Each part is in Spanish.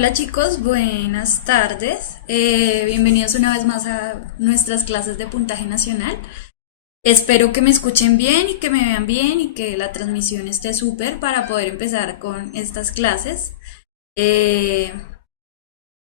Hola chicos, buenas tardes. Bienvenidos una vez más a nuestras clases de puntaje nacional. Espero que me escuchen bien y que me vean bien y que la transmisión esté súper para poder empezar con estas clases. Eh,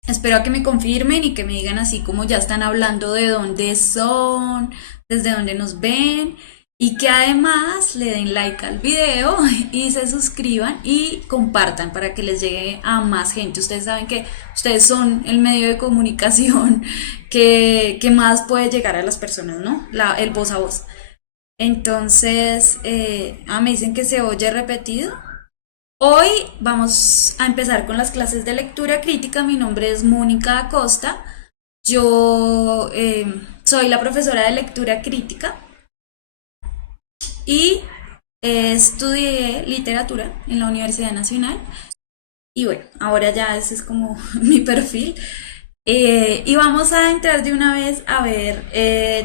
Espero a que me confirmen y que me digan así como ya están hablando de dónde son, desde dónde nos ven y que además le den like al video y se suscriban y compartan para que les llegue a más gente. Ustedes saben que ustedes son el medio de comunicación que más puede llegar a las personas, ¿no? El voz a voz. Entonces, me dicen que se oye repetido. Hoy vamos a empezar con las clases de lectura crítica. Mi nombre es Mónica Acosta. Yo soy la profesora de lectura crítica y estudié literatura en la Universidad Nacional. Y bueno, ahora ya ese es como mi perfil. Y vamos a entrar de una vez a ver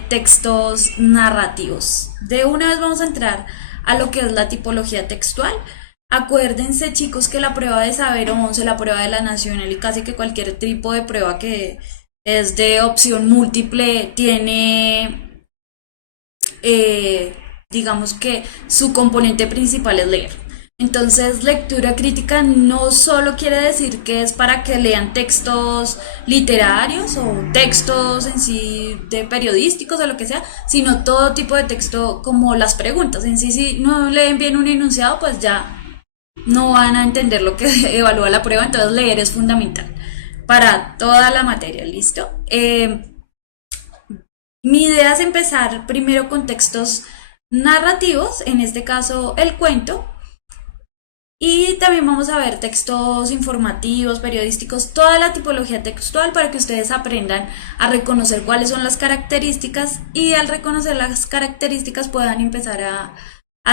textos narrativos. De una vez vamos a entrar a lo que es la tipología textual. Acuérdense chicos que la prueba de Saber 11, la prueba de la Nacional y casi que cualquier tipo de prueba que es de opción múltiple tiene, digamos que su componente principal es leer. Entonces, lectura crítica no solo quiere decir que es para que lean textos literarios o textos en sí de periodísticos o lo que sea, sino todo tipo de texto como las preguntas. En sí, si no leen bien un enunciado, pues ya no van a entender lo que evalúa la prueba, entonces leer es fundamental para toda la materia, ¿listo? Mi idea es empezar primero con textos narrativos, en este caso el cuento, y también vamos a ver textos informativos, periodísticos, toda la tipología textual para que ustedes aprendan a reconocer cuáles son las características y al reconocer las características puedan empezar a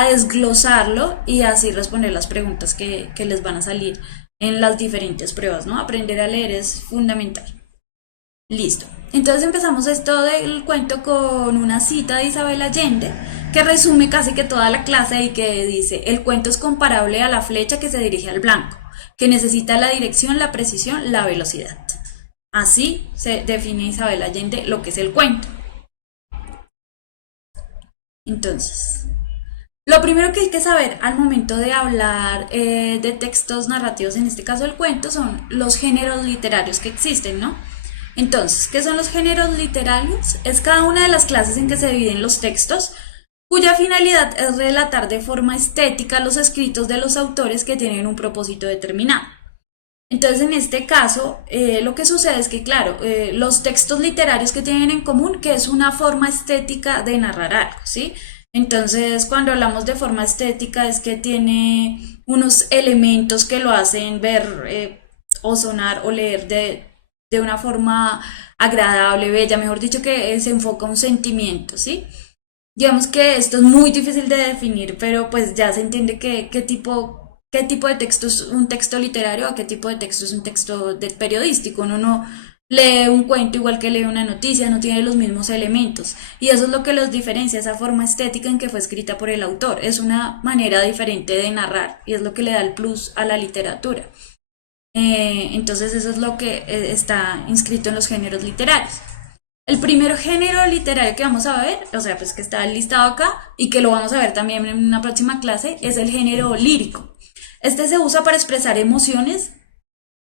desglosarlo y así responder las preguntas que les van a salir en las diferentes pruebas, ¿no? Aprender a leer es fundamental. Listo. Entonces empezamos esto del cuento con una cita de Isabel Allende que resume casi que toda la clase y que dice, el cuento es comparable a la flecha que se dirige al blanco, que necesita la dirección, la precisión, la velocidad. Así se define Isabel Allende lo que es el cuento. Entonces, lo primero que hay que saber al momento de hablar de textos narrativos, en este caso el cuento, son los géneros literarios que existen, ¿no? Entonces, ¿qué son los géneros literarios? Es cada una de las clases en que se dividen los textos, cuya finalidad es relatar de forma estética los escritos de los autores que tienen un propósito determinado. Entonces, en este caso, lo que sucede es que, claro, los textos literarios que tienen en común, que es una forma estética de narrar algo, ¿sí? Entonces, cuando hablamos de forma estética, es que tiene unos elementos que lo hacen ver o sonar o leer de una forma agradable, bella, mejor dicho, que se enfoca un sentimiento, ¿sí? Digamos que esto es muy difícil de definir, pero pues ya se entiende que, qué tipo de texto es un texto literario, a qué tipo de texto es un texto de periodístico. Uno no lee un cuento igual que lee una noticia, no tiene los mismos elementos. Y eso es lo que los diferencia, esa forma estética en que fue escrita por el autor. Es una manera diferente de narrar y es lo que le da el plus a la literatura. Entonces eso es lo que está inscrito en los géneros literarios. El primer género literario que vamos a ver, o sea, pues que está listado acá y que lo vamos a ver también en una próxima clase, es el género lírico. Este se usa para expresar emociones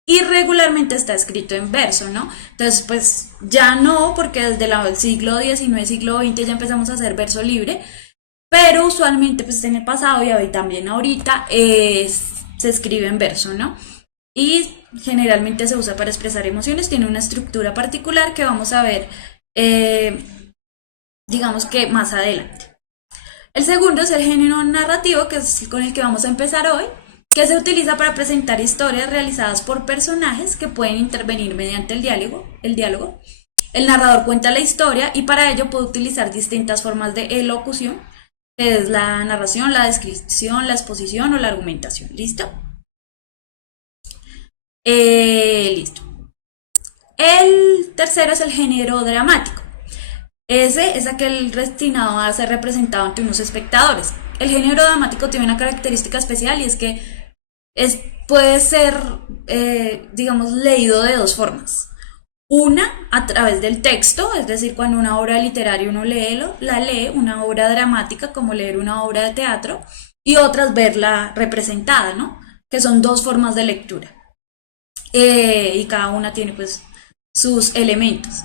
y regularmente está escrito en verso, ¿no? Entonces, pues ya no, porque desde el siglo XIX, siglo XX ya empezamos a hacer verso libre, pero usualmente pues en el pasado y también ahorita se escribe en verso, ¿no? Y generalmente se usa para expresar emociones, tiene una estructura particular que vamos a ver, eh, digamos que más adelante. El segundo es el género narrativo, que es con el que vamos a empezar hoy, que se utiliza para presentar historias realizadas por personajes que pueden intervenir mediante el diálogo. El narrador cuenta la historia y para ello puede utilizar distintas formas de elocución, que es la narración, la descripción, la exposición o la argumentación. ¿Listo? Listo. El tercero es el género dramático. Ese es aquel destinado a ser representado ante unos espectadores. El género dramático tiene una característica especial y es que es puede ser, digamos, leído de dos formas. Una, a través del texto, es decir, cuando una obra literaria uno la lee, una obra dramática como leer una obra de teatro, y otras verla representada, ¿no? Que son dos formas de lectura. Y cada una tiene pues sus elementos.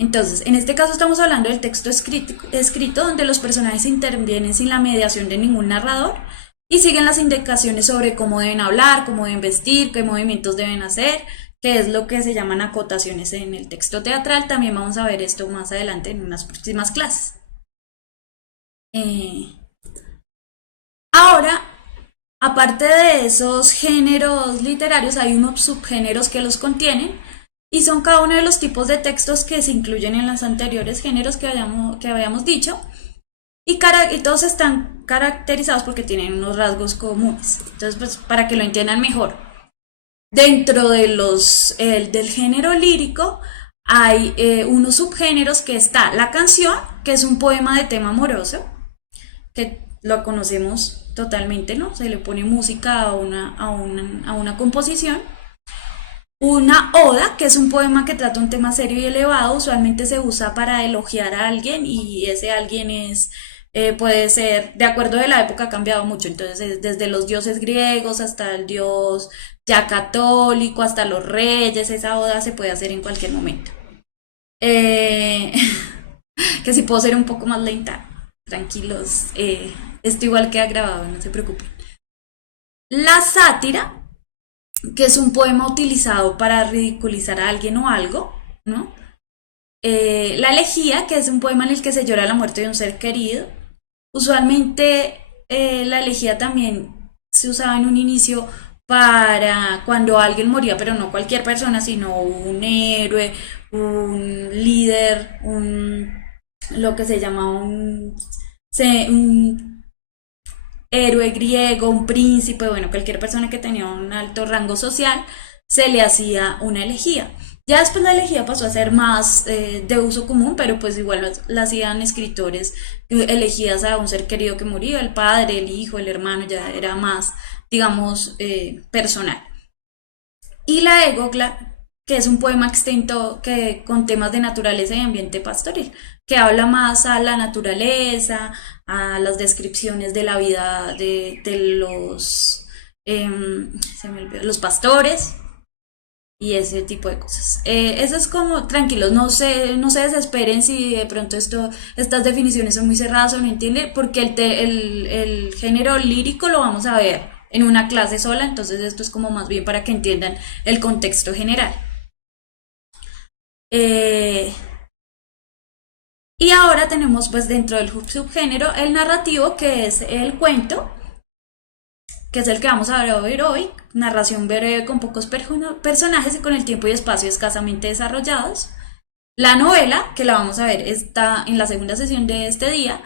Entonces, en este caso estamos hablando del texto escrito donde los personajes intervienen sin la mediación de ningún narrador y siguen las indicaciones sobre cómo deben hablar, cómo deben vestir, qué movimientos deben hacer, que es lo que se llaman acotaciones en el texto teatral. También vamos a ver esto más adelante en unas próximas clases. Eh, Ahora, aparte de esos géneros literarios, hay unos subgéneros que los contienen y son cada uno de los tipos de textos que se incluyen en los anteriores géneros que habíamos dicho y todos están caracterizados porque tienen unos rasgos comunes. Entonces, pues para que lo entiendan mejor, dentro de del género lírico hay unos subgéneros que está la canción, que es un poema de tema amoroso, que lo conocemos totalmente, ¿no? Se le pone música a una composición. Una oda, que es un poema que trata un tema serio y elevado, usualmente se usa para elogiar a alguien y ese alguien puede ser, de acuerdo de la época ha cambiado mucho, entonces desde los dioses griegos hasta el dios ya católico, hasta los reyes, esa oda se puede hacer en cualquier momento. Eh, que si puedo ser un poco más lenta, tranquilos, esto igual queda grabado, no se preocupen. La sátira, que es un poema utilizado para ridiculizar a alguien o algo, ¿no? La elegía, que es un poema en el que se llora la muerte de un ser querido. Usualmente la elegía también se usaba en un inicio para cuando alguien moría, pero no cualquier persona, sino un héroe, un líder, lo que se llama un héroe griego, un príncipe, bueno, cualquier persona que tenía un alto rango social, se le hacía una elegía. Ya después la elegía pasó a ser más de uso común, pero pues igual la hacían escritores elegías a un ser querido que murió, el padre, el hijo, el hermano, ya era más, digamos, personal. Y la égogla, que es un poema extinto que, con temas de naturaleza y ambiente pastoril, que habla más a la naturaleza, a las descripciones de la vida de los pastores y ese tipo de cosas. Eso es como, tranquilos, no se desesperen si de pronto estas definiciones son muy cerradas o no entienden, porque el género lírico lo vamos a ver en una clase sola, entonces esto es como más bien para que entiendan el contexto general. Eh, y ahora tenemos pues dentro del subgénero el narrativo, que es el cuento, que es el que vamos a ver hoy, narración breve con pocos personajes y con el tiempo y espacio escasamente desarrollados. La novela, que la vamos a ver, está en la segunda sesión de este día,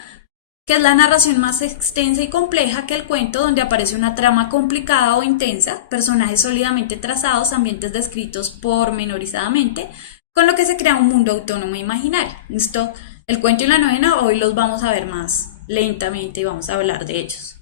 que es la narración más extensa y compleja que el cuento, donde aparece una trama complicada o intensa, personajes sólidamente trazados, ambientes descritos pormenorizadamente, con lo que se crea un mundo autónomo e imaginario. Esto, el cuento y la novela, hoy los vamos a ver más lentamente y vamos a hablar de ellos.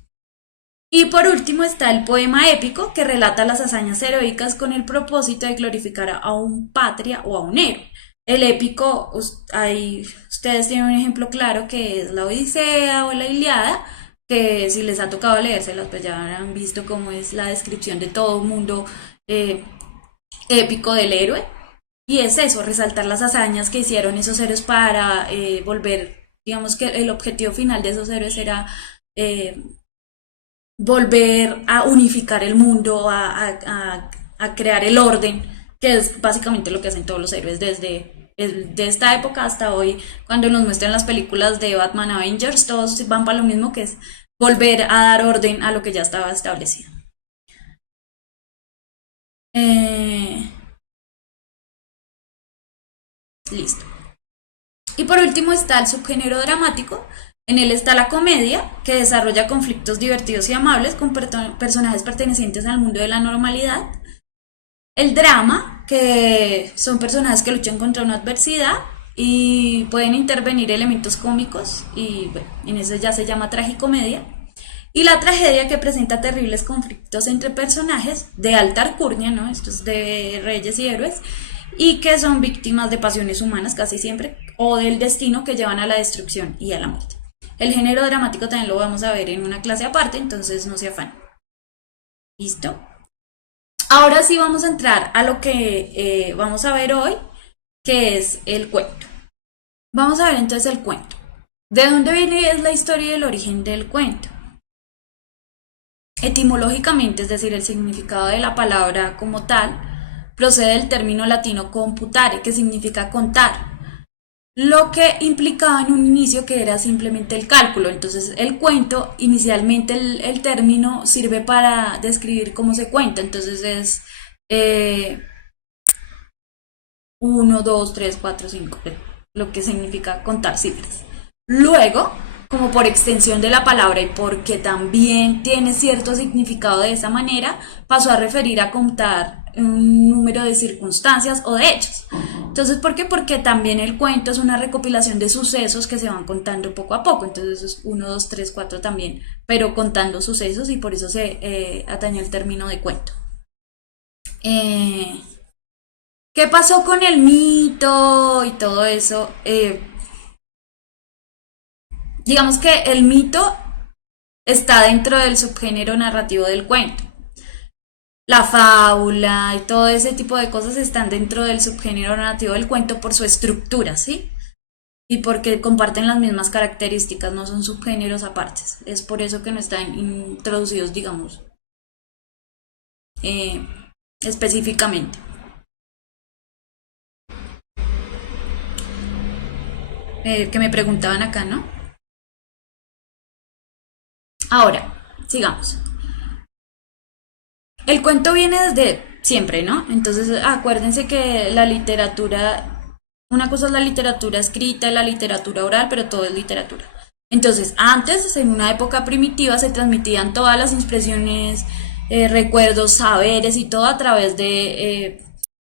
Y por último está el poema épico, que relata las hazañas heroicas con el propósito de glorificar a un patria o a un héroe. El épico, ustedes tienen un ejemplo claro que es la Odisea o la Ilíada, que si les ha tocado leérselas, pues ya habrán visto cómo es la descripción de todo un mundo épico del héroe. Y es eso, resaltar las hazañas que hicieron esos héroes para volver, digamos que el objetivo final de esos héroes era volver a unificar el mundo, a crear el orden, que es básicamente lo que hacen todos los héroes de esta época hasta hoy. Cuando nos muestran las películas de Batman Avengers, todos van para lo mismo, que es volver a dar orden a lo que ya estaba establecido. Listo. Y por último está el subgénero dramático. En él está la comedia, que desarrolla conflictos divertidos y amables con personajes pertenecientes al mundo de la normalidad. El drama, que son personajes que luchan contra una adversidad y pueden intervenir elementos cómicos, y bueno, en eso ya se llama tragicomedia. Y la tragedia que presenta terribles conflictos entre personajes de alta alcurnia, ¿no? Esto es de reyes y héroes, y que son víctimas de pasiones humanas casi siempre, o del destino que llevan a la destrucción y a la muerte. El género dramático también lo vamos a ver en una clase aparte, entonces no se afanen. ¿Listo? Ahora sí vamos a entrar a lo que vamos a ver hoy, que es el cuento. Vamos a ver entonces el cuento. ¿De dónde viene es la historia y el origen del cuento? Etimológicamente, es decir, el significado de la palabra como tal, procede del término latino computare, que significa contar, lo que implicaba en un inicio que era simplemente el cálculo. Entonces el cuento, inicialmente el término sirve para describir cómo se cuenta, entonces es 1, 2, 3, 4, 5, lo que significa contar cifras. Luego, como por extensión de la palabra y porque también tiene cierto significado de esa manera, pasó a referir a contar un número de circunstancias o de hechos. Entonces, ¿por qué? Porque también el cuento es una recopilación de sucesos que se van contando poco a poco. Entonces es 1, 2, 3, 4 también, pero contando sucesos, y por eso se atañó el término de cuento. ¿Qué pasó con el mito y todo eso? Digamos que el mito está dentro del subgénero narrativo del cuento. La fábula y todo ese tipo de cosas están dentro del subgénero narrativo del cuento por su estructura, ¿sí? Y porque comparten las mismas características, no son subgéneros apartes. Es por eso que no están introducidos, digamos, eh, específicamente. Que me preguntaban acá, ¿no? Ahora, sigamos. El cuento viene desde siempre, ¿no? Entonces, acuérdense que la literatura, una cosa es la literatura escrita y la literatura oral, pero todo es literatura. Entonces, antes, en una época primitiva, se transmitían todas las impresiones, recuerdos, saberes y todo a través de,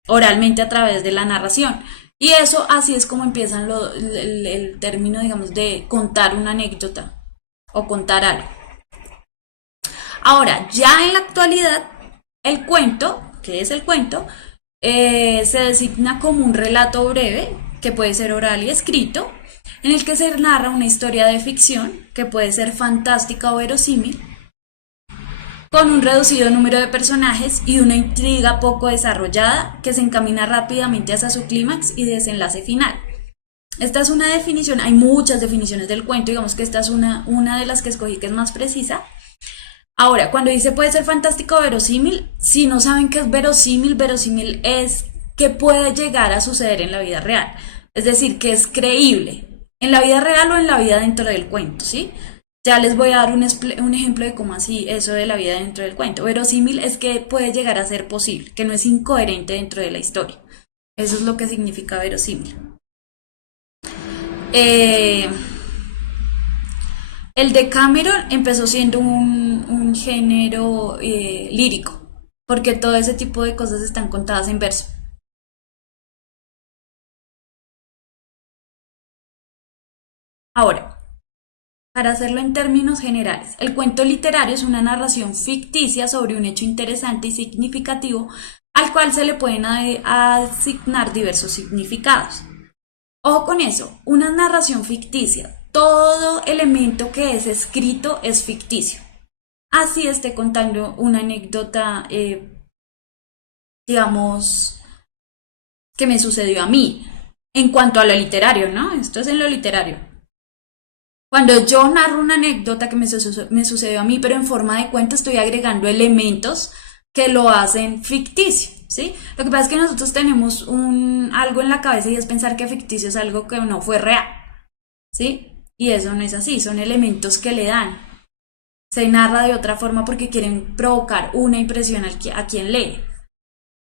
oralmente a través de la narración. Y eso, así es como empiezan el término, digamos, de contar una anécdota o contar algo. Ahora, ya en la actualidad, el cuento, ¿qué es el cuento? Se designa como un relato breve, que puede ser oral y escrito, en el que se narra una historia de ficción, que puede ser fantástica o verosímil, con un reducido número de personajes y una intriga poco desarrollada que se encamina rápidamente hacia su clímax y desenlace final. Esta es una definición, hay muchas definiciones del cuento, digamos que esta es una de las que escogí que es más precisa. Ahora, cuando dice puede ser fantástico o verosímil, si no saben qué es verosímil, verosímil es que puede llegar a suceder en la vida real. Es decir, que es creíble en la vida real o en la vida dentro del cuento, ¿sí? Ya les voy a dar un ejemplo de cómo así eso de la vida dentro del cuento. Verosímil es que puede llegar a ser posible, que no es incoherente dentro de la historia. Eso es lo que significa verosímil. Eh, El Decameron empezó siendo un género lírico, porque todo ese tipo de cosas están contadas en verso. Ahora, para hacerlo en términos generales, el cuento literario es una narración ficticia sobre un hecho interesante y significativo al cual se le pueden asignar diversos significados. Ojo con eso, una narración ficticia. Todo elemento que es escrito es ficticio. Así esté contando una anécdota, digamos, que me sucedió a mí. En cuanto a lo literario, ¿no? Esto es en lo literario. Cuando yo narro una anécdota que me sucedió a mí, pero en forma de cuento, estoy agregando elementos que lo hacen ficticio, ¿sí? Lo que pasa es que nosotros tenemos algo en la cabeza y es pensar que ficticio es algo que no fue real, ¿sí? Y eso no es así, son elementos que le dan. Se narra de otra forma porque quieren provocar una impresión a quien lee.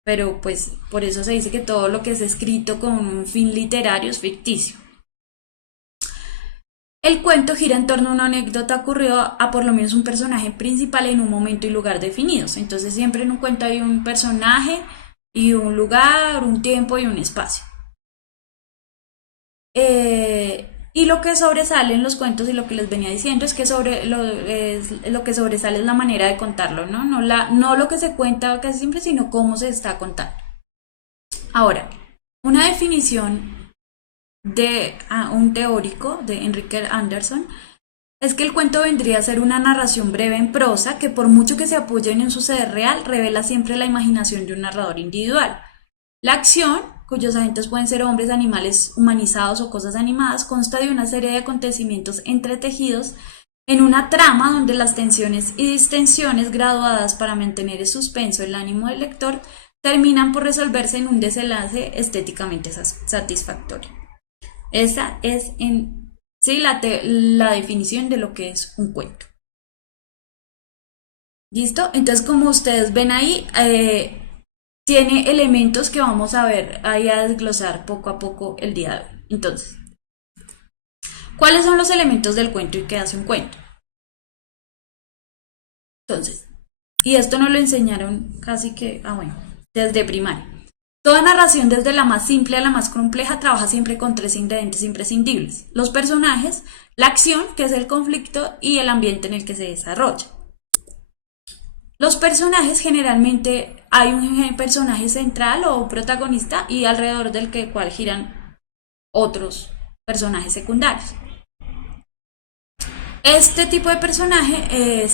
Pero pues por eso se dice que todo lo que es escrito con un fin literario es ficticio. El cuento gira en torno a una anécdota ocurrida a por lo menos un personaje principal en un momento y lugar definidos. Entonces siempre en un cuento hay un personaje y un lugar, un tiempo y un espacio. Y lo que sobresale en los cuentos y lo que les venía diciendo es que lo que sobresale es la manera de contarlo, ¿no? No lo que se cuenta casi siempre, sino cómo se está contando. Ahora, una definición de un teórico, de Enrique Anderson, es que el cuento vendría a ser una narración breve en prosa que por mucho que se apoye en un suceder real, revela siempre la imaginación de un narrador individual. La acción, cuyos agentes pueden ser hombres, animales humanizados o cosas animadas, consta de una serie de acontecimientos entretejidos en una trama donde las tensiones y distensiones graduadas para mantener el suspenso el ánimo del lector terminan por resolverse en un desenlace estéticamente satisfactorio. Esa es en sí la definición de lo que es un cuento. ¿Listo? Entonces, como ustedes ven ahí, tiene elementos que vamos a ver ahí a desglosar poco a poco el día de hoy. Entonces, ¿cuáles son los elementos del cuento y qué hace un cuento? Entonces, y esto nos lo enseñaron casi que, bueno, desde primaria. Toda narración, desde la más simple a la más compleja, trabaja siempre con tres ingredientes imprescindibles: los personajes, la acción, que es el conflicto, y el ambiente en el que se desarrolla. Los personajes, generalmente hay un personaje central o protagonista y alrededor del cual giran otros personajes secundarios. Este tipo de personaje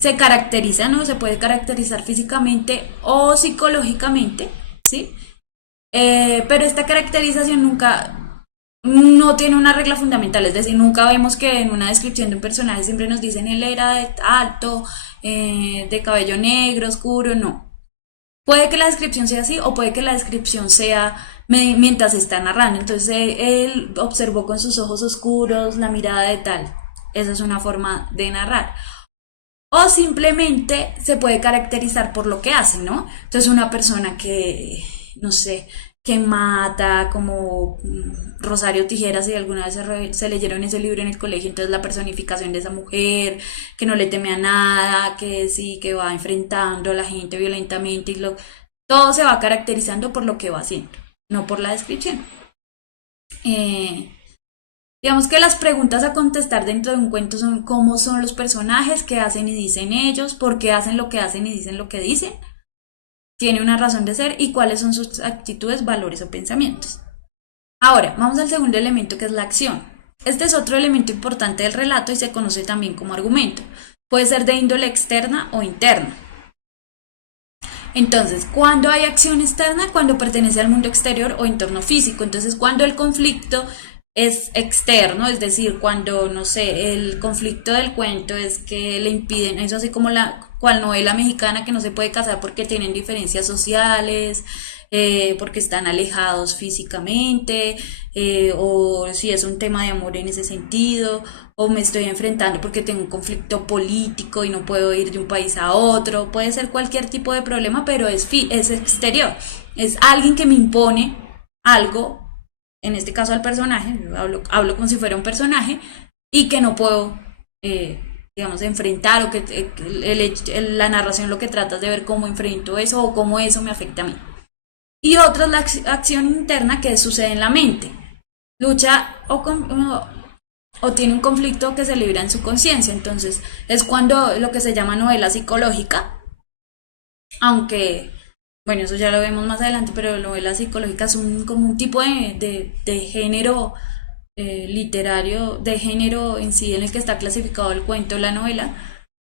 se caracteriza, ¿no? Se puede caracterizar físicamente o psicológicamente, ¿sí? Pero esta caracterización no tiene una regla fundamental, es decir, nunca vemos que en una descripción de un personaje siempre nos dicen él era alto, de cabello negro, oscuro, no. Puede que la descripción sea así o puede que la descripción sea mientras está narrando. Entonces él observó con sus ojos oscuros la mirada de tal. Esa es una forma de narrar. O simplemente se puede caracterizar por lo que hace, ¿no? Entonces una persona que, no sé, que mata, como Rosario Tijeras, si alguna vez se leyeron ese libro en el colegio, entonces la personificación de esa mujer, que no le teme a nada, que sí, que va enfrentando a la gente violentamente, todo se va caracterizando por lo que va haciendo, no por la descripción. Digamos que las preguntas a contestar dentro de un cuento son cómo son los personajes, qué hacen y dicen ellos, por qué hacen lo que hacen y dicen lo que dicen, tiene una razón de ser y cuáles son sus actitudes, valores o pensamientos. Ahora, vamos al segundo elemento, que es la acción. Este es otro elemento importante del relato y se conoce también como argumento. Puede ser de índole externa o interna. Entonces, cuando hay acción externa, cuando pertenece al mundo exterior o entorno físico. Entonces, cuando el conflicto es externo, es decir, cuando, no sé, el conflicto del cuento es que le impiden, eso así como la cual novela mexicana que no se puede casar porque tienen diferencias sociales, porque están alejados físicamente, o si es un tema de amor en ese sentido, o me estoy enfrentando porque tengo un conflicto político y no puedo ir de un país a otro, puede ser cualquier tipo de problema, pero es exterior, es alguien que me impone algo, en este caso al personaje, hablo como si fuera un personaje, y que no puedo, digamos, enfrentar, o que la narración lo que trata es de ver cómo enfrento eso o cómo eso me afecta a mí. Y otra es la acción interna, que sucede en la mente. Lucha o tiene un conflicto que se libra en su conciencia. Entonces es cuando lo que se llama novela psicológica, aunque bueno, eso ya lo vemos más adelante, pero novela psicológica es como un tipo de género literario, de género en sí en el que está clasificado el cuento o la novela,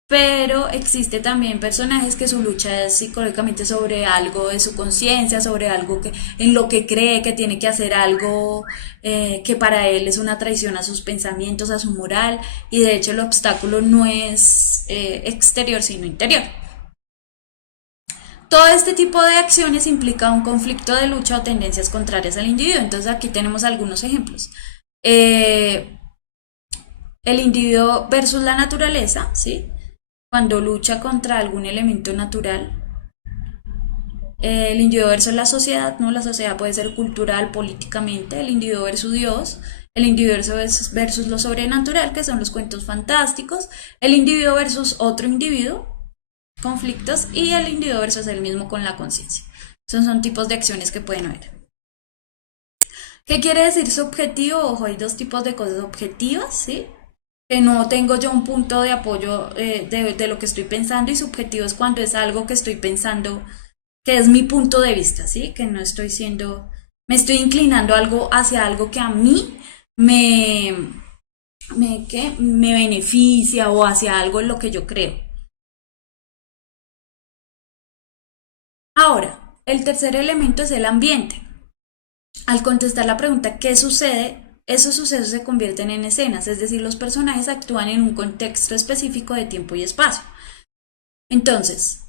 pero existe también personajes que su lucha es psicológicamente sobre algo de su conciencia, sobre algo en lo que cree que tiene que hacer algo que para él es una traición a sus pensamientos, a su moral, y de hecho el obstáculo no es exterior sino interior. Todo este tipo de acciones implica un conflicto de lucha o tendencias contrarias al individuo. Entonces aquí tenemos algunos ejemplos. El individuo versus la naturaleza, ¿sí? Cuando lucha contra algún elemento natural. El individuo versus la sociedad, ¿no? La sociedad puede ser cultural, políticamente. El individuo versus Dios. El individuo versus lo sobrenatural, que son los cuentos fantásticos. El individuo versus otro individuo, conflictos, y el individuo versus el mismo con la conciencia. Esos son tipos de acciones que pueden haber. ¿Qué quiere decir subjetivo? Ojo, hay dos tipos de cosas objetivas, ¿sí? Que no tengo yo un punto de apoyo de lo que estoy pensando, y subjetivo es cuando es algo que estoy pensando, que es mi punto de vista, ¿sí? Que no estoy siendo, me estoy inclinando algo hacia algo que a mí me, me beneficia, o hacia algo en lo que yo creo. Ahora, el tercer elemento es el ambiente. Al contestar la pregunta ¿qué sucede? Esos sucesos se convierten en escenas, es decir, los personajes actúan en un contexto específico de tiempo y espacio. Entonces,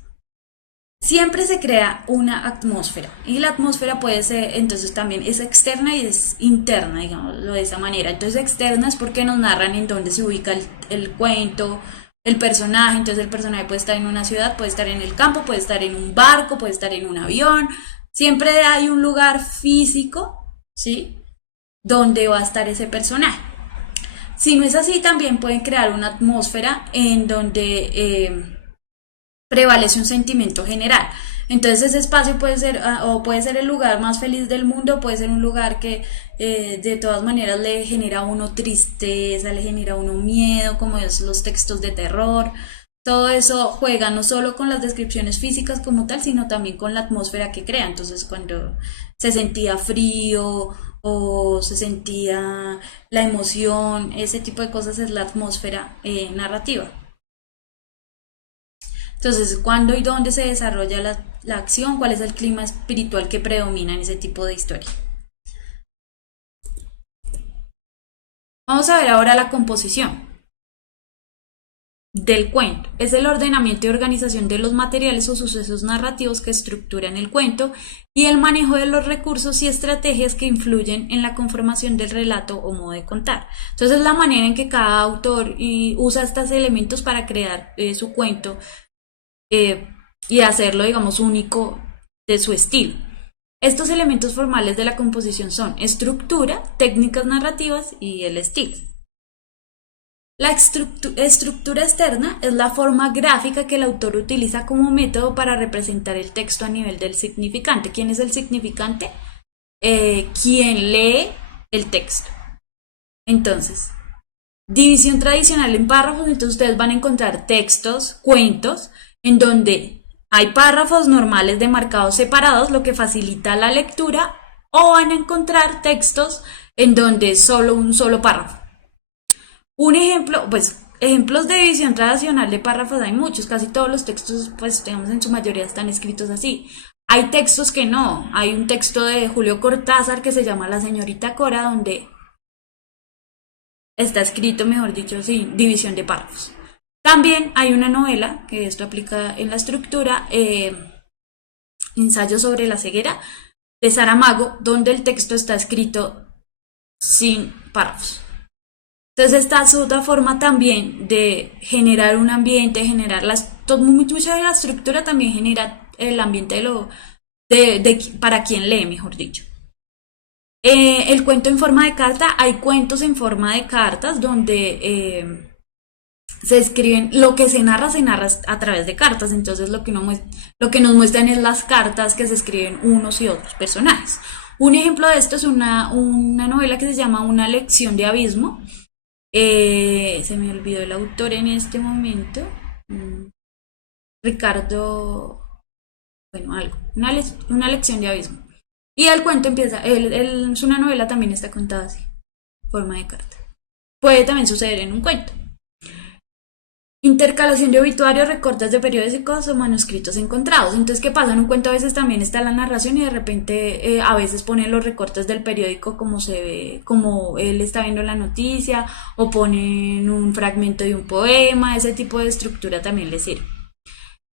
siempre se crea una atmósfera, y la atmósfera puede ser, entonces también es externa y es interna, digámoslo de esa manera. Entonces externa es porque nos narran en dónde se ubica el cuento, el personaje. Entonces el personaje puede estar en una ciudad, puede estar en el campo, puede estar en un barco, puede estar en un avión. Siempre hay un lugar físico, ¿sí? Donde va a estar ese personaje. Si no es así, también pueden crear una atmósfera en donde prevalece un sentimiento general. Entonces ese espacio puede ser, o puede ser el lugar más feliz del mundo, puede ser un lugar que de todas maneras le genera a uno tristeza, le genera a uno miedo, como es los textos de terror. Todo eso juega no solo con las descripciones físicas como tal, sino también con la atmósfera que crea. Entonces cuando se sentía frío o se sentía la emoción, ese tipo de cosas es la atmósfera narrativa. Entonces, ¿cuándo y dónde se desarrolla la acción? ¿Cuál es el clima espiritual que predomina en ese tipo de historia? Vamos a ver ahora la composición del cuento. Es el ordenamiento y organización de los materiales o sucesos narrativos que estructuran el cuento, y el manejo de los recursos y estrategias que influyen en la conformación del relato o modo de contar. Entonces, la manera en que cada autor usa estos elementos para crear su cuento, eh, y hacerlo, digamos, único de su estilo. Estos elementos formales de la composición son estructura, técnicas narrativas y el estilo. La estructura externa es la forma gráfica que el autor utiliza como método para representar el texto a nivel del significante. ¿Quién es el significante? Quien lee el texto. Entonces, división tradicional en párrafos. Entonces ustedes van a encontrar textos, cuentos, en donde hay párrafos normales demarcados separados, lo que facilita la lectura, o van a encontrar textos en donde es solo un solo párrafo. Un ejemplo, pues ejemplos de división tradicional de párrafos hay muchos, casi todos los textos, pues digamos en su mayoría están escritos así. Hay textos que no, hay un texto de Julio Cortázar que se llama La señorita Cora, donde está escrito, mejor dicho, así, división de párrafos. También hay una novela, que esto aplica en la estructura, Ensayo sobre la ceguera, de Saramago, donde el texto está escrito sin párrafos. Entonces esta es otra forma también de generar un ambiente, generar mucha de la estructura también genera el ambiente para quien lee, mejor dicho. El cuento en forma de carta, hay cuentos en forma de cartas donde se escriben, lo que se narra a través de cartas. Entonces lo que nos muestran es las cartas que se escriben unos y otros personajes. Un ejemplo de esto es una novela que se llama Una lección de abismo. Se me olvidó el autor en este momento. Ricardo, bueno, algo, una lección de abismo. Y el cuento empieza, es una novela, también está contada así, forma de carta. Puede también suceder en un cuento. Intercalación de obituarios, recortes de periódicos o manuscritos encontrados. Entonces, ¿qué pasa? En un cuento a veces también está la narración, y de repente a veces ponen los recortes del periódico como se ve, como él está viendo la noticia, o ponen un fragmento de un poema. Ese tipo de estructura también le sirve.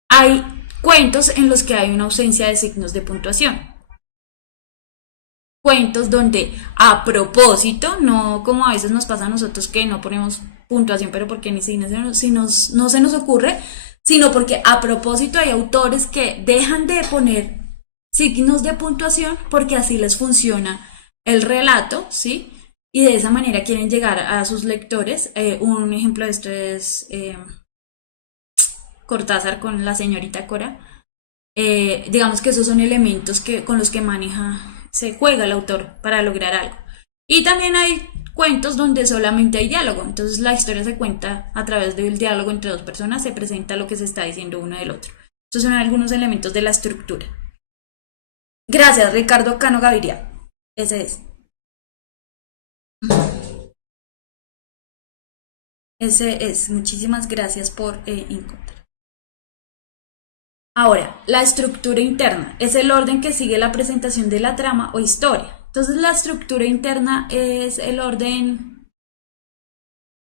Hay cuentos en los que hay una ausencia de signos de puntuación. Cuentos donde a propósito, no como a veces nos pasa a nosotros que no ponemos puntuación, pero porque ni si no se nos ocurre, sino porque a propósito hay autores que dejan de poner signos de puntuación porque así les funciona el relato, ¿sí? Y de esa manera quieren llegar a sus lectores. Un ejemplo de esto es Cortázar con La señorita Cora. Digamos que esos son elementos con los que maneja se juega el autor para lograr algo. Y también hay cuentos donde solamente hay diálogo, entonces la historia se cuenta a través del diálogo entre dos personas, se presenta lo que se está diciendo uno del otro. Estos son algunos elementos de la estructura. Gracias, Ricardo Cano Gaviria. Ese es. Ese es. Muchísimas gracias por encontrar. Ahora, la estructura interna es el orden que sigue la presentación de la trama o historia. Entonces, la estructura interna es el orden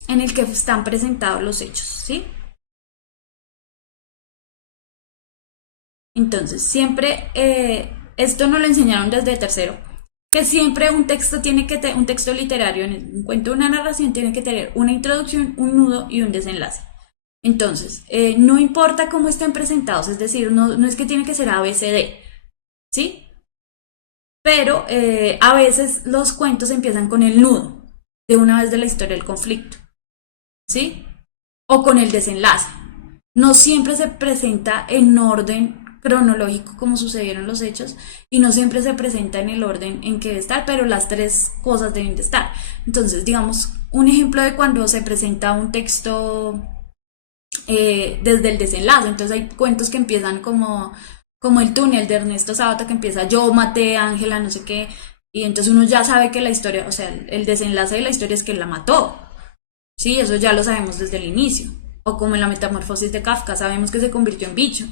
en el que están presentados los hechos, ¿sí? Entonces, siempre, esto nos lo enseñaron desde tercero, que siempre un texto tiene que tener, un texto literario, en un cuento, una narración, tiene que tener una introducción, un nudo y un desenlace. Entonces, no importa cómo estén presentados, es decir, no es que tiene que ser A, B, C, D, ¿sí? Pero a veces los cuentos empiezan con el nudo de una vez de la historia del conflicto, ¿sí? O con el desenlace. No siempre se presenta en orden cronológico como sucedieron los hechos y no siempre se presenta en el orden en que debe estar, pero las tres cosas deben de estar. Entonces, digamos, un ejemplo de cuando se presenta un texto desde el desenlace. Entonces hay cuentos que empiezan como el túnel de Ernesto Sábato, que empieza yo maté a Ángela, no sé qué, y entonces uno ya sabe que la historia, o sea, el desenlace de la historia es que él la mató. Sí, eso ya lo sabemos desde el inicio. O como en la metamorfosis de Kafka, sabemos que se convirtió en bicho.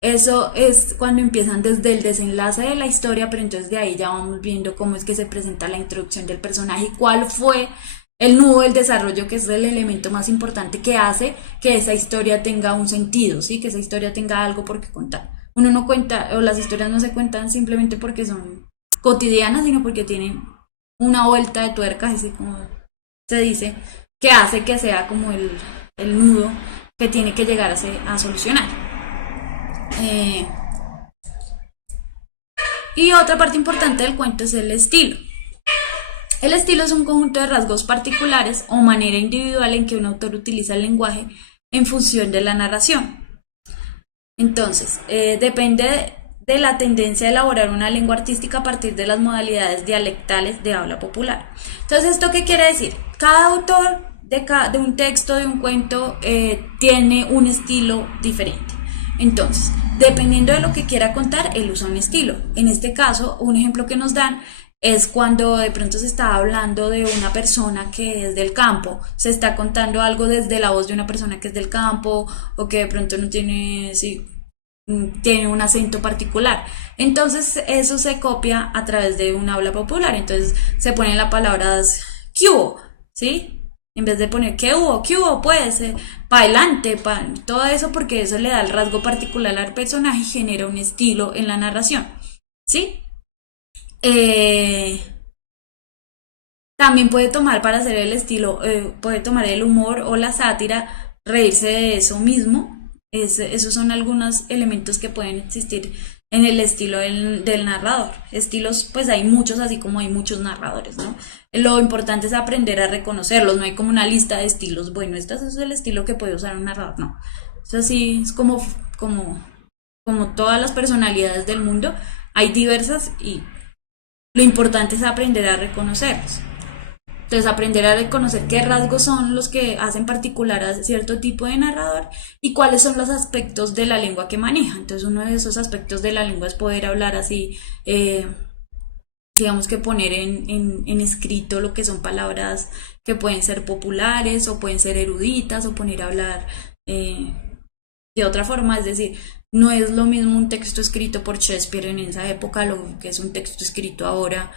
Eso es cuando empiezan desde el desenlace de la historia, pero entonces de ahí ya vamos viendo cómo es que se presenta la introducción del personaje y cuál fue el nudo del desarrollo, que es el elemento más importante que hace que esa historia tenga un sentido, ¿sí? Que esa historia tenga algo por qué contar. Uno no cuenta, o las historias no se cuentan simplemente porque son cotidianas, sino porque tienen una vuelta de tuerca, así como se dice, que hace que sea como el nudo que tiene que llegar a solucionar. Y otra parte importante del cuento es el estilo. El estilo es un conjunto de rasgos particulares o manera individual en que un autor utiliza el lenguaje en función de la narración. Entonces, depende de la tendencia a elaborar una lengua artística a partir de las modalidades dialectales de habla popular. Entonces, ¿esto qué quiere decir? Cada autor de un texto, de un cuento, tiene un estilo diferente. Entonces, dependiendo de lo que quiera contar, él usa un estilo. En este caso, un ejemplo que nos dan es cuando de pronto se está hablando de una persona que es del campo, se está contando algo desde la voz de una persona que es del campo o que de pronto no tiene, sí, tiene un acento particular. Entonces eso se copia a través de un habla popular. Entonces se ponen las palabras ¿qué hubo? ¿Sí? En vez de poner ¿qué hubo? Pues, para adelante, todo eso, porque eso le da el rasgo particular al personaje y genera un estilo en la narración, ¿sí? También puede tomar para hacer el estilo, puede tomar el humor o la sátira, reírse de eso mismo. Esos son algunos elementos que pueden existir en el estilo del narrador. Estilos, pues hay muchos, así como hay muchos narradores, ¿no? Lo importante es aprender a reconocerlos, no hay como una lista de estilos. Bueno, este es el estilo que puede usar un narrador, no. Eso sí, es como todas las personalidades del mundo, hay diversas y lo importante es aprender a reconocerlos. Entonces, aprender a reconocer qué rasgos son los que hacen particular a cierto tipo de narrador y cuáles son los aspectos de la lengua que maneja. Entonces, uno de esos aspectos de la lengua es poder hablar así, digamos que poner en escrito lo que son palabras que pueden ser populares o pueden ser eruditas o poner a hablar de otra forma. Es decir, no es lo mismo un texto escrito por Shakespeare en esa época lo que es un texto escrito ahora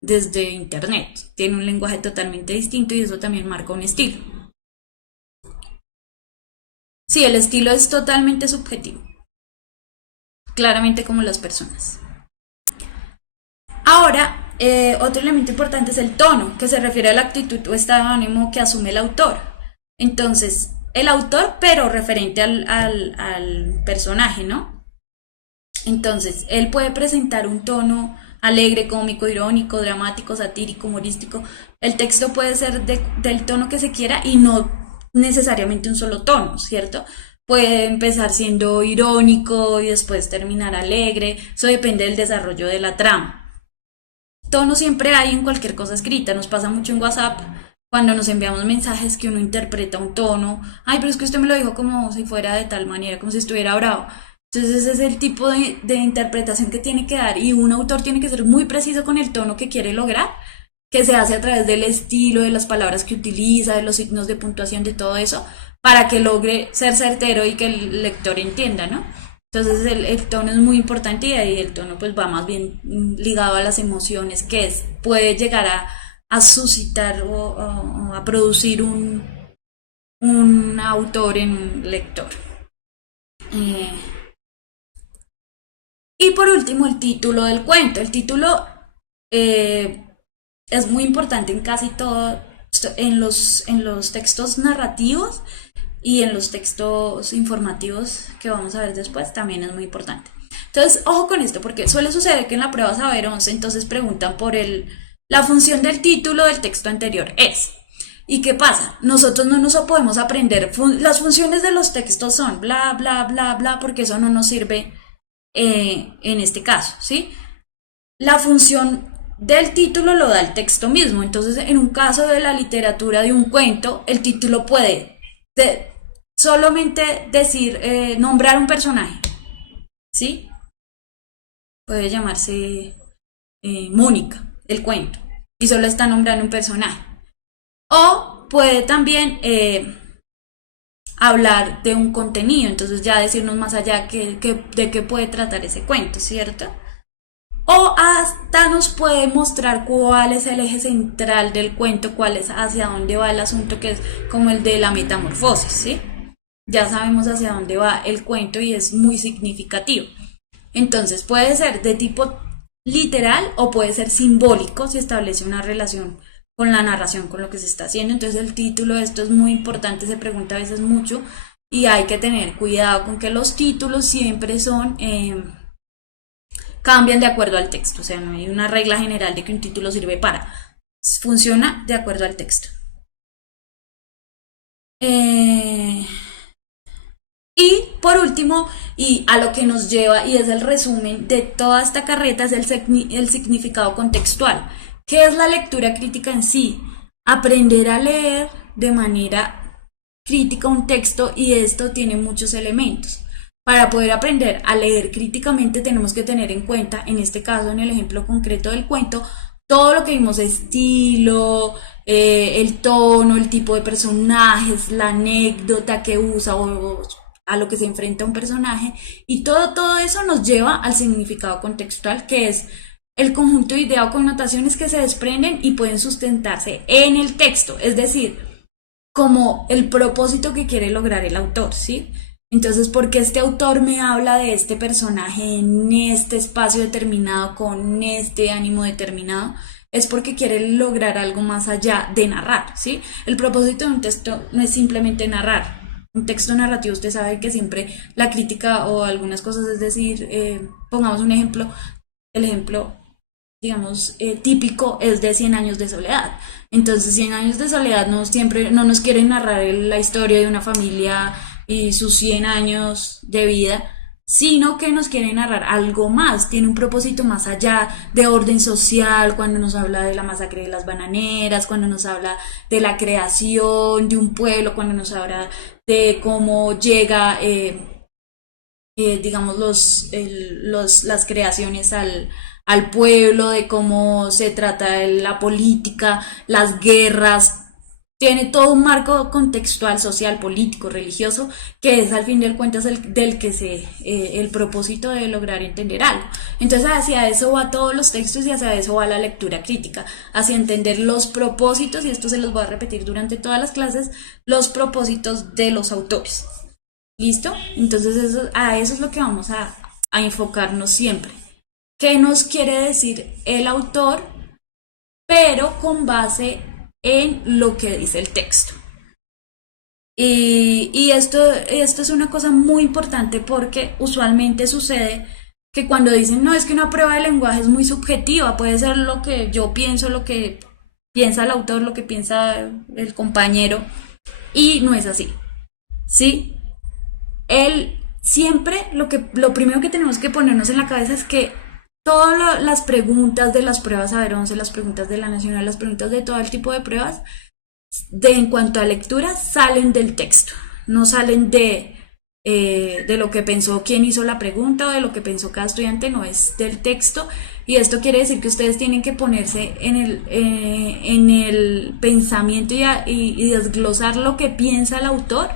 desde internet. Tiene un lenguaje totalmente distinto y eso también marca un estilo. Sí, el estilo es totalmente subjetivo, claramente como las personas. Ahora, otro elemento importante es el tono, que se refiere a la actitud o estado de ánimo que asume el autor. Entonces, el autor, pero referente al personaje, ¿no? Entonces, él puede presentar un tono alegre, cómico, irónico, dramático, satírico, humorístico. El texto puede ser del tono que se quiera y no necesariamente un solo tono, ¿cierto? Puede empezar siendo irónico y después terminar alegre. Eso depende del desarrollo de la trama. Tono siempre hay en cualquier cosa escrita, nos pasa mucho en WhatsApp cuando nos enviamos mensajes que uno interpreta un tono, ay, pero es que usted me lo dijo como si fuera de tal manera, como si estuviera bravo. Entonces ese es el tipo de interpretación que tiene que dar y un autor tiene que ser muy preciso con el tono que quiere lograr, que se hace a través del estilo, de las palabras que utiliza, de los signos de puntuación, de todo eso, para que logre ser certero y que el lector entienda, ¿no? Entonces el tono es muy importante y ahí el tono pues va más bien ligado a las emociones que es, puede llegar a suscitar o a producir un autor en un lector. Eh, y por último, el título del cuento. El título eh, es muy importante en casi todo, en los textos narrativos y en los textos informativos que vamos a ver después también es muy importante. Entonces, ojo con esto, porque suele suceder que en la prueba Saber 11 entonces preguntan por la función del título del texto anterior es. ¿Y qué pasa? Nosotros no nos podemos aprender. Las funciones de los textos son bla, bla, bla, bla, porque eso no nos sirve en este caso, ¿sí? La función del título lo da el texto mismo. Entonces, en un caso de la literatura de un cuento, el título puede solamente decir, nombrar un personaje, ¿sí? Puede llamarse Mónica, el cuento, y solo está nombrando un personaje. O puede también hablar de un contenido, entonces ya decirnos más allá de qué puede tratar ese cuento, ¿cierto? O hasta nos puede mostrar cuál es el eje central del cuento, cuál es hacia dónde va el asunto, que es como el de la metamorfosis, ¿sí? Ya sabemos hacia dónde va el cuento y es muy significativo. Entonces puede ser de tipo literal o puede ser simbólico si establece una relación con la narración, con lo que se está haciendo. Entonces el título de esto es muy importante, se pregunta a veces mucho y hay que tener cuidado con que los títulos siempre son cambian de acuerdo al texto, o sea, no hay una regla general de que un título sirve para, funciona de acuerdo al texto. Eh, y por último, y a lo que nos lleva, y es el resumen de toda esta carreta, es el significado contextual. ¿Qué es la lectura crítica en sí? Aprender a leer de manera crítica un texto y esto tiene muchos elementos. Para poder aprender a leer críticamente tenemos que tener en cuenta, en este caso, en el ejemplo concreto del cuento, todo lo que vimos, estilo, el tono, el tipo de personajes, la anécdota que usa o a lo que se enfrenta un personaje y todo eso nos lleva al significado contextual que es el conjunto de ideas o connotaciones que se desprenden y pueden sustentarse en el texto, es decir, como el propósito que quiere lograr el autor, ¿sí? Entonces, ¿por qué este autor me habla de este personaje en este espacio determinado, con este ánimo determinado? Es porque quiere lograr algo más allá de narrar, ¿sí? El propósito de un texto no es simplemente narrar. Un texto narrativo, usted sabe que siempre la crítica o algunas cosas, es decir, pongamos un ejemplo, el ejemplo digamos, típico es de Cien años de soledad. Entonces, Cien años de soledad no siempre no nos quieren narrar la historia de una familia y sus 100 años de vida, sino que nos quieren narrar algo más, tiene un propósito más allá de orden social, cuando nos habla de la masacre de las bananeras, cuando nos habla de la creación de un pueblo, cuando nos habla de cómo llega, digamos, las creaciones al pueblo, de cómo se trata la política, las guerras. Tiene todo un marco contextual, social, político, religioso, que es al fin del cuentas del que el propósito de lograr entender algo. Entonces hacia eso va todos los textos y hacia eso va la lectura crítica, hacia entender los propósitos, y esto se los voy a repetir durante todas las clases, los propósitos de los autores. ¿Listo? Entonces a eso es lo que vamos a enfocarnos siempre. ¿Qué nos quiere decir el autor? Pero con base en lo que dice el texto. Y esto es una cosa muy importante porque usualmente sucede que cuando dicen, no, es que una prueba de lenguaje es muy subjetiva, puede ser lo que yo pienso, lo que piensa el autor, lo que piensa el compañero, y no es así. ¿Sí? Él siempre lo primero que tenemos que ponernos en la cabeza es que las preguntas de las pruebas Saber 11, las preguntas de la Nacional, las preguntas de todo el tipo de pruebas, en cuanto a lectura, salen del texto, no salen de lo que pensó quien hizo la pregunta o de lo que pensó cada estudiante, no es del texto. Y esto quiere decir que ustedes tienen que ponerse en el pensamiento y desglosar lo que piensa el autor,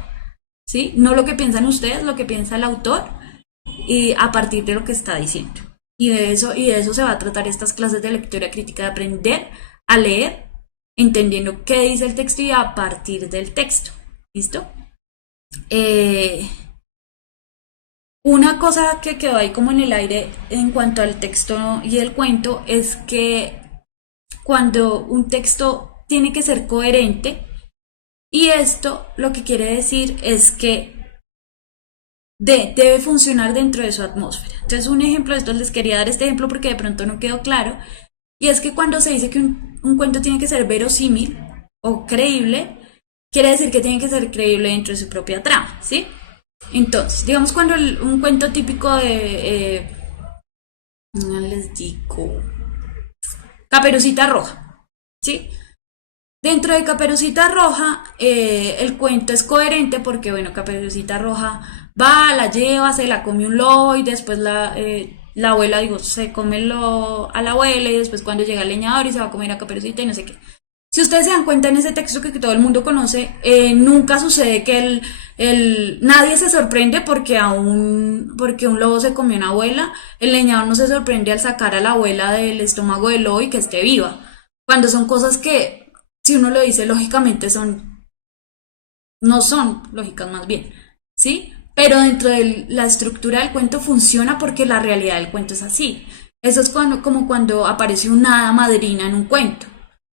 ¿sí? No lo que piensan ustedes, lo que piensa el autor, y a partir de lo que está diciendo. Y de eso se va a tratar estas clases de lectura crítica, de aprender a leer, entendiendo qué dice el texto y a partir del texto. ¿Listo? Una cosa que quedó ahí como en el aire en cuanto al texto y el cuento es que cuando un texto tiene que ser coherente, y esto lo que quiere decir es que debe funcionar dentro de su atmósfera. Entonces, un ejemplo de esto, les quería dar este ejemplo porque de pronto no quedó claro, y es que cuando se dice que un cuento tiene que ser verosímil o creíble, quiere decir que tiene que ser creíble dentro de su propia trama, ¿sí? Entonces, digamos cuando un cuento típico de, no les digo, Caperucita Roja, ¿sí? Dentro de Caperucita Roja, el cuento es coherente porque, bueno, Caperucita Roja va, la lleva, se la come un lobo y después la abuela, digo, se come a la abuela y después cuando llega el leñador y se va a comer a Caperucita y no sé qué. Si ustedes se dan cuenta en ese texto que todo el mundo conoce, nunca sucede que nadie se sorprende porque un lobo se comió a una abuela, el leñador no se sorprende al sacar a la abuela del estómago del lobo y que esté viva. Cuando son cosas que, si uno lo dice lógicamente, no son lógicas más bien, ¿sí? Pero dentro de la estructura del cuento funciona porque la realidad del cuento es así. Eso es como cuando aparece una hada madrina en un cuento,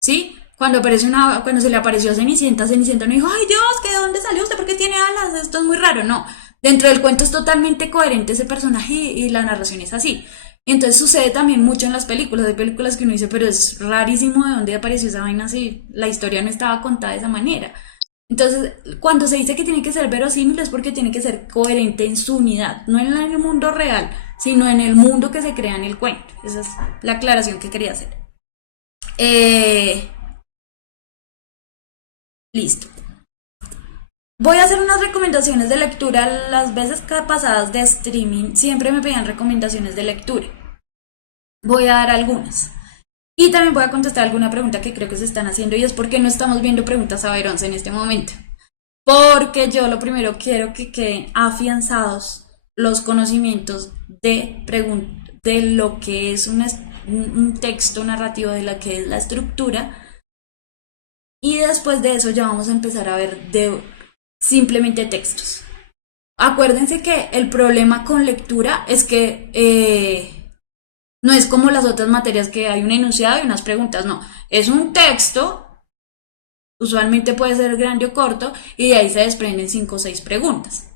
¿sí? Cuando se le apareció a Cenicienta, Cenicienta no dijo, ay Dios, ¿de dónde salió usted? ¿Por qué tiene alas? Esto es muy raro. No, dentro del cuento es totalmente coherente ese personaje y la narración es así. Entonces sucede también mucho en las películas. Hay películas que uno dice, pero es rarísimo de dónde apareció esa vaina así. La historia no estaba contada de esa manera. Entonces, cuando se dice que tiene que ser verosímil es porque tiene que ser coherente en su unidad, no en el mundo real, sino en el mundo que se crea en el cuento. Esa es la aclaración que quería hacer. Listo. Voy a hacer unas recomendaciones de lectura. Las veces pasadas de streaming siempre me pedían recomendaciones de lectura. Voy a dar algunas. Y también voy a contestar alguna pregunta que creo que se están haciendo, y es por qué no estamos viendo preguntas Saber 11 en este momento. Porque yo lo primero quiero que queden afianzados los conocimientos de lo que es un texto narrativo, de la que es la estructura. Y después de eso ya vamos a empezar a ver de simplemente textos. Acuérdense que el problema con lectura es que no es como las otras materias que hay un enunciado y unas preguntas, no. Es un texto, usualmente puede ser grande o corto, y de ahí se desprenden 5 o 6 preguntas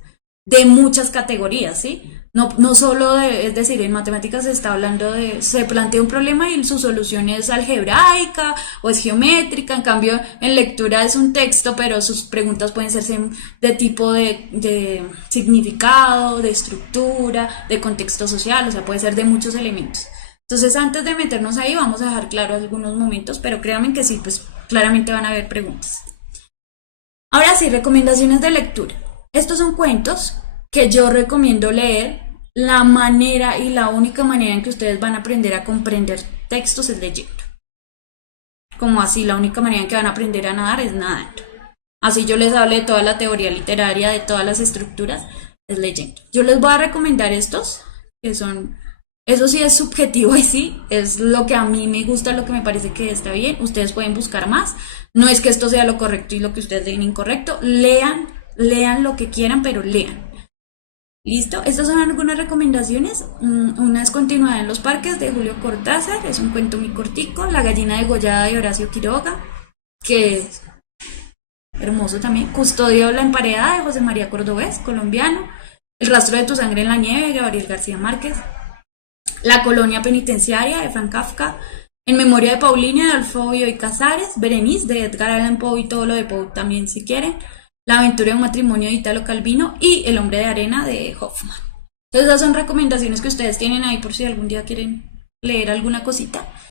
de muchas categorías, ¿sí? No solo es decir, en matemáticas se está hablando se plantea un problema y su solución es algebraica o es geométrica. En cambio, en lectura es un texto, pero sus preguntas pueden ser de tipo de significado, de estructura, de contexto social, o sea, puede ser de muchos elementos. Entonces, antes de meternos ahí, vamos a dejar claro algunos momentos, pero créanme que sí, pues claramente van a haber preguntas. Ahora sí, recomendaciones de lectura. Estos son cuentos que yo recomiendo leer. La manera y la única manera en que ustedes van a aprender a comprender textos es leyendo. Como así, la única manera en que van a aprender a nadar es nadando. Así yo les hablé de toda la teoría literaria, de todas las estructuras, es leyendo. Yo les voy a recomendar estos, que son, eso sí es subjetivo y sí, es lo que a mí me gusta, lo que me parece que está bien. Ustedes pueden buscar más. No es que esto sea lo correcto y lo que ustedes leen incorrecto. Lean lo que quieran, pero lean. ¿Listo? Estas son algunas recomendaciones. Una es Continuidad en los parques, de Julio Cortázar. Es un cuento muy cortico. La gallina degollada, de Horacio Quiroga, que es hermoso también. Custodio la emparedada, de José María Cordobés, colombiano. El rastro de tu sangre en la nieve, de Gabriel García Márquez. La colonia penitenciaria, de Franz Kafka. En memoria de Paulina, de Adolfo Bioy Casares. Berenice, de Edgar Allan Poe, y todo lo de Poe también si quieren. La aventura de un matrimonio, de Italo Calvino, y El hombre de arena, de Hoffman. Entonces esas son recomendaciones que ustedes tienen ahí por si algún día quieren leer alguna cosita.